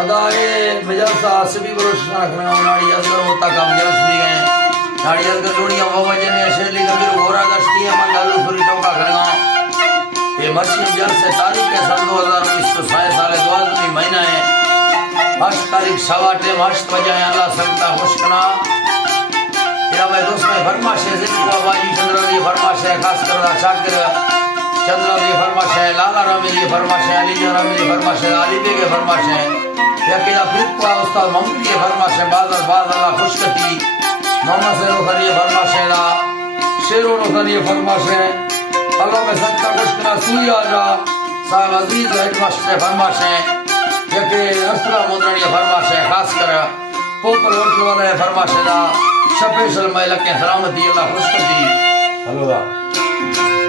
अदाए मजलसा सभी बरोश रखना नाड़ी असर होता का मजलस भी गए नाड़ी असर जोड़ियां ववजन ने शेली गंभीर घोरा गश्ती है मन लालू फुरी टोका करना ये मर्सी मजल से तारीख के सन 2019 तो 6 साल 12 महीना है 8 तारीख सवाटे मस्त बजाए अल्लाह संता खुशकना या मैं दोस्त में फरमाश है जिनको आवाजी चंद्र की फरमाश है खास करना शाकिर चंद्र की फरमाश है लाला रामी की फरमाश है अली रामी की फरमाश है अली बे के फरमाश है या किला फिर को उस्ताद मम्मी के फरमाश है बादल बादल खुशकती मोहम्मद से रोखरी फरमाश है ला शेरों रोखरी फरमाश है अल्लाह में संता खुशकना सूर्य जा साहब अजीज हेडमाश से फरमाश है या के असरा मुद्रणी फरमाश है खास कर पोपर वर्ष वाले फरमाश है ला स्पेशल महिला के सलामती अल्लाह खुशकती हेलो